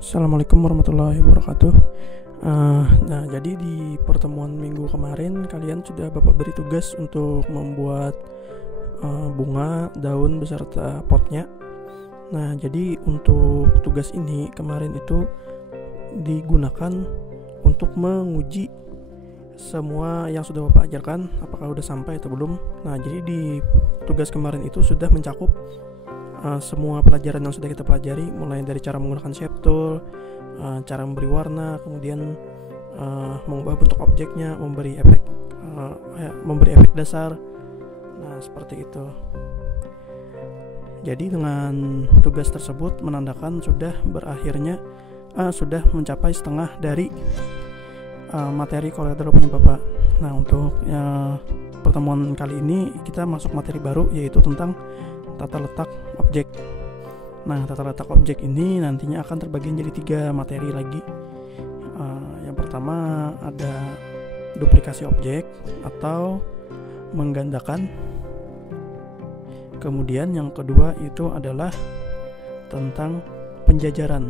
Assalamualaikum warahmatullahi wabarakatuh. Nah, jadi di pertemuan minggu kemarin kalian sudah Bapak beri tugas untuk membuat bunga, daun beserta potnya. Nah, jadi untuk tugas ini kemarin itu digunakan untuk menguji semua yang sudah Bapak ajarkan, apakah sudah sampai atau belum. Nah, jadi di tugas kemarin itu sudah mencakup semua pelajaran yang sudah kita pelajari, mulai dari cara menggunakan shape tool, cara memberi warna, kemudian mengubah bentuk objeknya, memberi efek dasar. Nah, seperti itu. Jadi dengan tugas tersebut menandakan sudah berakhirnya sudah mencapai setengah dari materi CorelDRAW punya Bapak. Nah, untuk pertemuan kali ini kita masuk materi baru, yaitu tentang tata letak objek. Nah, tata letak objek ini nantinya akan terbagi menjadi 3 materi lagi. Yang pertama ada duplikasi objek atau menggandakan. Kemudian yang kedua itu adalah tentang penjajaran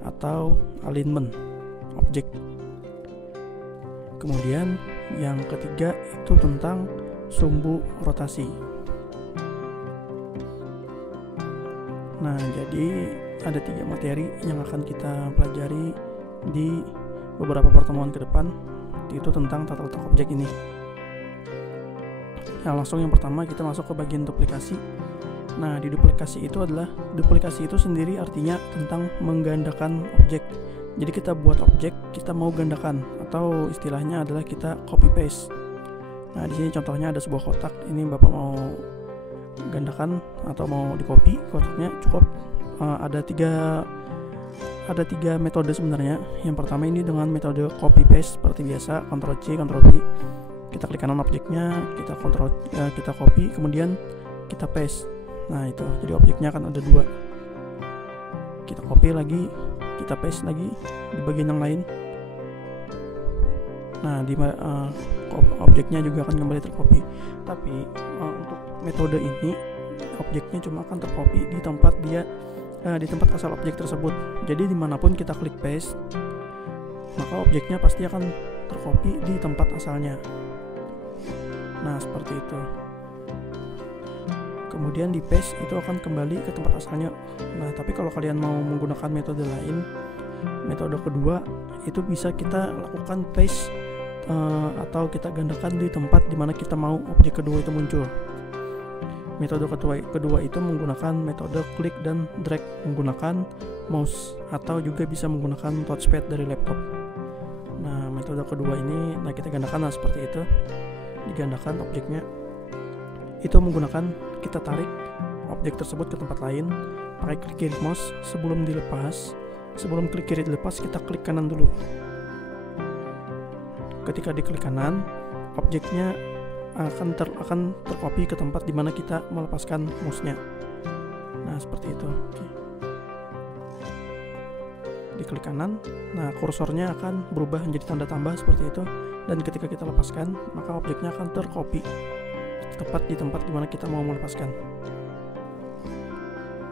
atau alignment objek. Kemudian yang ketiga itu tentang sumbu rotasi. Nah, jadi ada 3 materi yang akan kita pelajari di beberapa pertemuan ke depan, itu tentang tata letak objek ini. Nah, langsung yang pertama kita masuk ke bagian duplikasi. Nah, di duplikasi itu sendiri artinya tentang menggandakan objek. Jadi kita buat objek, kita mau gandakan, atau istilahnya adalah kita copy paste. Nah, di sini contohnya ada sebuah kotak. Ini Bapak mau gandakan atau mau di copy kotaknya, cukup ada tiga metode sebenarnya. Yang pertama ini dengan metode copy paste seperti biasa, Ctrl C, Ctrl V. Kita klik kanan objeknya, kita copy, kemudian kita paste. Nah, itu jadi objeknya akan ada 2. Kita copy lagi, kita paste lagi di bagian yang lain. Nah, objeknya juga akan kembali tercopy. Tapi untuk metode ini objeknya cuma akan tercopy di tempat asal objek tersebut. Jadi dimanapun kita klik paste, maka objeknya pasti akan tercopy di tempat asalnya. Nah, seperti itu. Kemudian di paste itu akan kembali ke tempat asalnya. Nah, tapi kalau kalian mau menggunakan metode lain, metode kedua itu bisa kita lakukan paste atau kita gandakan di tempat dimana kita mau objek kedua itu muncul. Metode kedua itu menggunakan metode klik dan drag menggunakan mouse, atau juga bisa menggunakan touchpad dari laptop. Nah, metode kedua ini kita gandakan seperti itu. Digandakan objeknya itu menggunakan kita tarik objek tersebut ke tempat lain pakai klik kiri mouse. Sebelum klik kiri dilepas, kita klik kanan dulu. Ketika diklik kanan, objeknya akan tercopy ke tempat dimana kita melepaskan mouse-nya. Nah, seperti itu. Oke. Diklik kanan, nah kursornya akan berubah menjadi tanda tambah seperti itu, dan ketika kita lepaskan, maka objeknya akan tercopy tepat di tempat dimana kita mau melepaskan.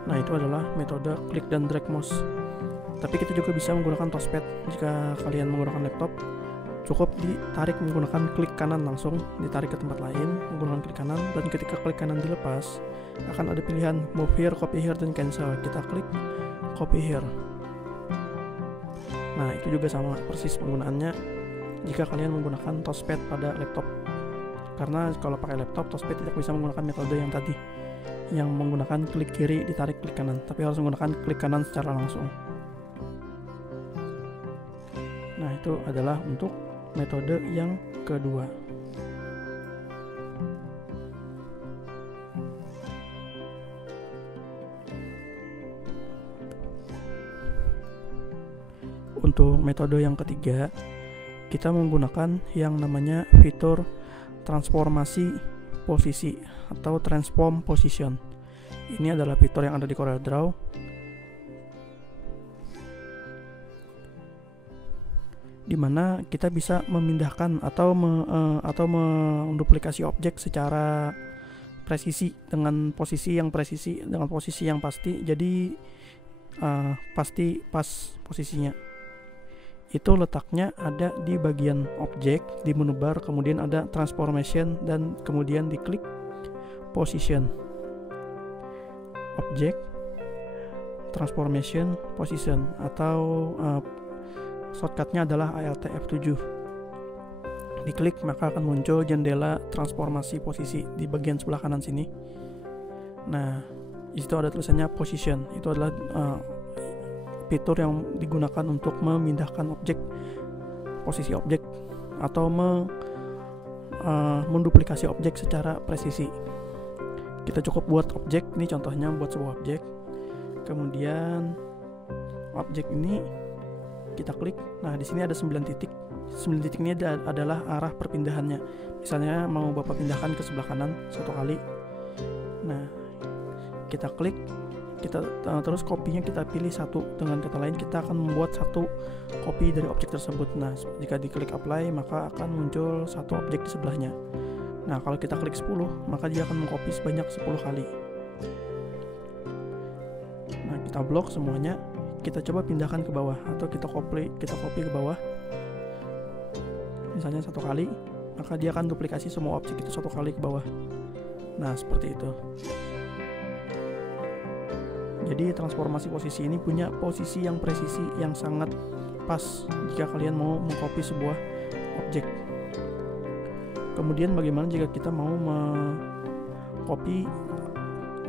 Nah, itu adalah metode klik dan drag mouse. Tapi kita juga bisa menggunakan touchpad. Jika kalian menggunakan laptop, cukup ditarik menggunakan klik kanan, langsung ditarik ke tempat lain menggunakan klik kanan, dan ketika klik kanan dilepas akan ada pilihan move here, copy here, dan cancel. Kita klik copy here. Nah, itu juga sama persis penggunaannya jika kalian menggunakan touchpad pada laptop. Karena kalau pakai laptop, touchpad tidak bisa menggunakan metode yang tadi, yang menggunakan klik kiri ditarik klik kanan, tapi harus menggunakan klik kanan secara langsung. Nah, itu adalah untuk metode yang kedua. Untuk metode yang ketiga, kita menggunakan yang namanya fitur transformasi posisi atau transform position. Ini adalah fitur yang ada di CorelDRAW. Di mana kita bisa memindahkan atau menduplikasi objek secara presisi, dengan posisi yang pasti. Jadi pasti pas posisinya. Itu letaknya ada di bagian objek, di menu bar, kemudian ada transformation, dan kemudian diklik position. Objek, transformation, position, atau shortcutnya adalah Alt F7. Diklik maka akan muncul jendela transformasi posisi di bagian sebelah kanan sini. Nah, itu ada tulisannya position. Itu adalah fitur yang digunakan untuk memindahkan objek, posisi objek, atau menduplikasi objek secara presisi. Kita cukup buat objek, ini contohnya buat sebuah objek. Kemudian objek ini kita klik. Nah, di sini ada 9 titik. 9 titik ini adalah arah perpindahannya. Misalnya mau Bapak pindahkan ke sebelah kanan 1 kali. Nah, kita klik, terus kopinya kita pilih 1. Dengan kata lain, kita akan membuat 1 kopi dari objek tersebut. Nah, jika diklik apply, maka akan muncul 1 objek di sebelahnya. Nah, kalau kita klik 10, maka dia akan mengcopy sebanyak 10 kali. Nah, kita blok semuanya. Kita coba pindahkan ke bawah, atau kita copy ke bawah. Misalnya 1 kali, maka dia akan duplikasi semua objek itu 1 kali ke bawah. Nah, seperti itu. Jadi transformasi posisi ini punya posisi yang presisi, yang sangat pas jika kalian mau mengcopy sebuah objek. Kemudian bagaimana jika kita mau mengcopy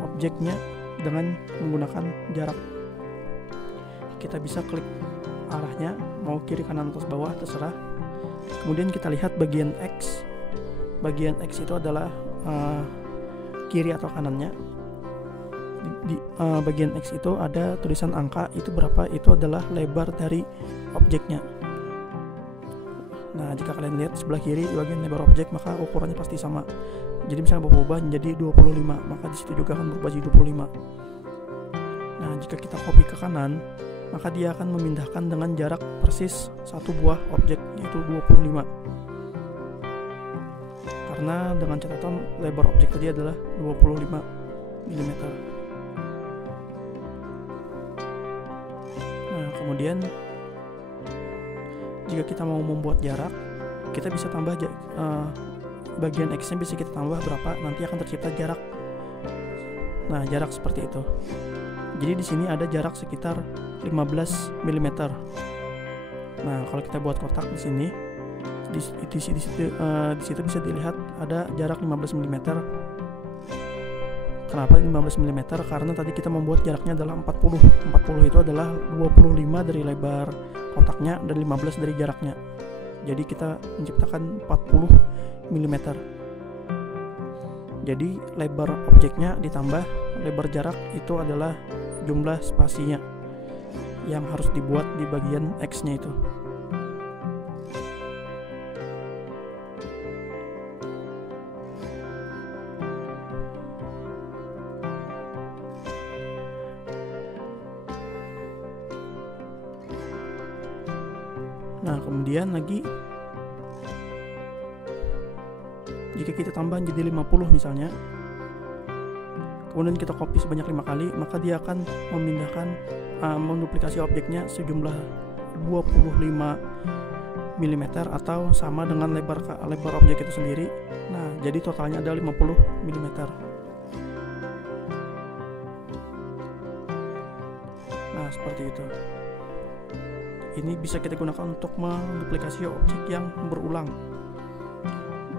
objeknya dengan menggunakan jarak? Kita bisa klik arahnya, mau kiri, kanan, atas, bawah, terserah. Kemudian kita lihat bagian X. Bagian X itu adalah kiri atau kanannya. Di bagian X itu ada tulisan angka, itu berapa, itu adalah lebar dari objeknya. Nah, jika kalian lihat sebelah kiri di bagian lebar objek, maka ukurannya pasti sama. Jadi misalnya berubah menjadi 25, maka di situ juga akan berubah jadi 25. Nah, jika kita copy ke kanan, maka dia akan memindahkan dengan jarak persis 1 buah objek, yaitu 25. Karena dengan catatan lebar objek tadi adalah 25 mm. Nah, kemudian jika kita mau membuat jarak, kita bisa tambah bagian X-nya bisa kita tambah berapa, nanti akan tercipta jarak. Nah, jarak seperti itu. Jadi di sini ada jarak sekitar 15 mm. Nah, kalau kita buat kotak di sini, di situ bisa dilihat ada jarak 15 mm. Kenapa 15 mm? Karena tadi kita membuat jaraknya adalah 40. 40 itu adalah 25 dari lebar kotaknya dan 15 dari jaraknya. Jadi kita menciptakan 40 mm. Jadi lebar objeknya ditambah lebar jarak, itu adalah jumlah spasinya yang harus dibuat di bagian X-nya itu. Nah, kemudian lagi jika kita tambah jadi 50 misalnya, kemudian kita copy sebanyak 5 kali, maka dia akan memindahkan menduplikasi objeknya sejumlah 25 mm atau sama dengan lebar objek itu sendiri. Nah, jadi totalnya ada 50 mm. Nah, seperti itu. Ini bisa kita gunakan untuk menduplikasi objek yang berulang.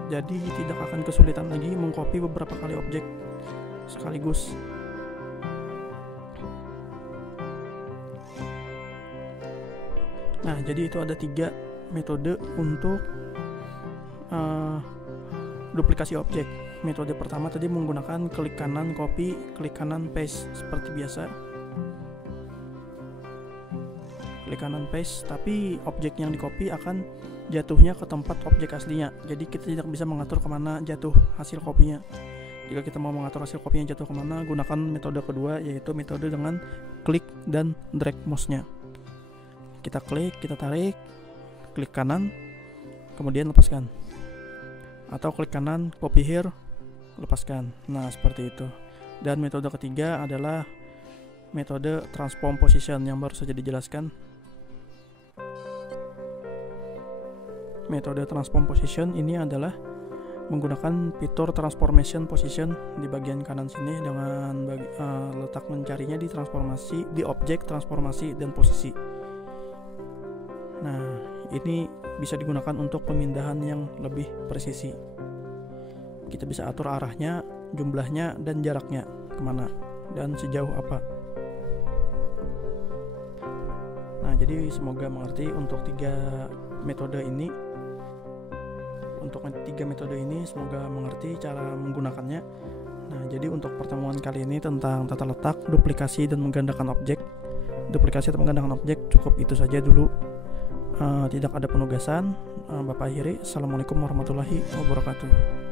Jadi tidak akan kesulitan lagi mengcopy beberapa kali objek sekaligus. Nah, jadi itu ada 3 metode untuk duplikasi objek. Metode pertama tadi menggunakan klik kanan copy, klik kanan paste seperti biasa. Klik kanan paste, tapi objek yang di copy akan jatuhnya ke tempat objek aslinya. Jadi kita tidak bisa mengatur kemana jatuh hasil kopinya. Jika kita mau mengatur hasil kopinya jatuh kemana, gunakan metode kedua, yaitu metode dengan klik dan drag mouse-nya. Kita klik, kita tarik, klik kanan, kemudian lepaskan. Atau klik kanan, copy here, lepaskan. Nah, seperti itu. Dan metode ketiga adalah metode transform position yang baru saja dijelaskan. Metode transform position ini adalah menggunakan fitur transformation position di bagian kanan sini dengan letak mencarinya di transformasi, di objek, transformasi, dan posisi. Nah, ini bisa digunakan untuk pemindahan yang lebih presisi. Kita bisa atur arahnya, jumlahnya, dan jaraknya kemana dan sejauh apa. Nah, jadi semoga mengerti untuk tiga metode ini. Untuk tiga metode ini semoga mengerti cara menggunakannya. Nah, jadi untuk pertemuan kali ini tentang tata letak, duplikasi, dan menggandakan objek. Duplikasi atau menggandakan objek cukup itu saja dulu. Tidak ada penugasan. Bapak akhiri. Assalamualaikum warahmatullahi wabarakatuh.